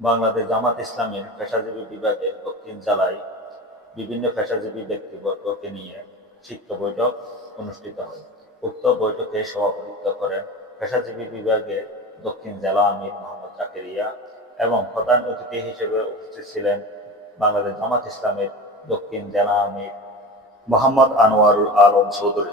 বাংলাদেশ জামাত ইসলামের পেশাজীবী বিভাগের দক্ষিণ জেলায় বিভিন্ন পেশাজীবী ব্যক্তিবর্গকে নিয়ে শিক্ষা বৈঠক অনুষ্ঠিত হয়। উক্ত বৈঠকে সভাপতিত্ব করেন পেশাজীবী বিভাগের দক্ষিণ জেলা আমির মোহাম্মদ জাকেরিয়া এবং প্রধান অতিথি হিসেবে উপস্থিত ছিলেন বাংলাদেশ জামাত ইসলামের দক্ষিণ জেলা আমির মোহাম্মদ আনোয়ারুল আলম চৌধুরী।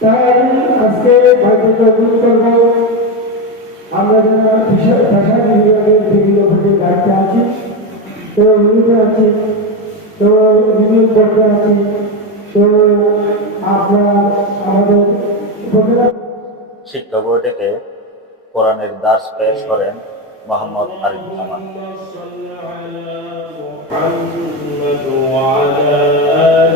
তাই আজকে বাধ্যতা দূর করব আমরা যারা পেশা- পেশা বিভাগের বিভিন্ন ভাবে দায়িত্বে আছি তো ইউনিটে আছি তো রিভিউ করতে আছি তো আপনার আমাদের উপজেলা শিক্ষা বৈঠকে কোরআনের দাস পেশ করেন মোহাম্মদ আরিফ জামান محمد وعلى آل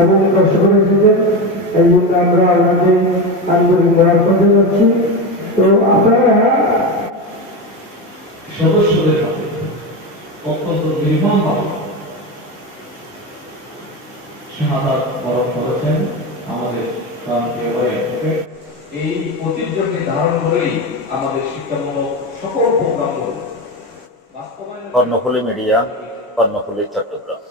এবং দর্শকরা এসেছেন এই জন্য আমরা আমাদের আন্তরিক মোরাফত যাচ্ছি। তো আপনারা সদস্যদের হাতে অত্যন্ত নির্মমভাবে শাহাদাত বরণ করেছেন আমাদের এই ঐতিহ্যকে ধারণ করেই আমাদের শিক্ষামূলক সকল প্রোগ্রামগুলো বাস্তবায়ন কর্ণফুলী মিডিয়া কর্ণফুলী চট্টগ্রাম।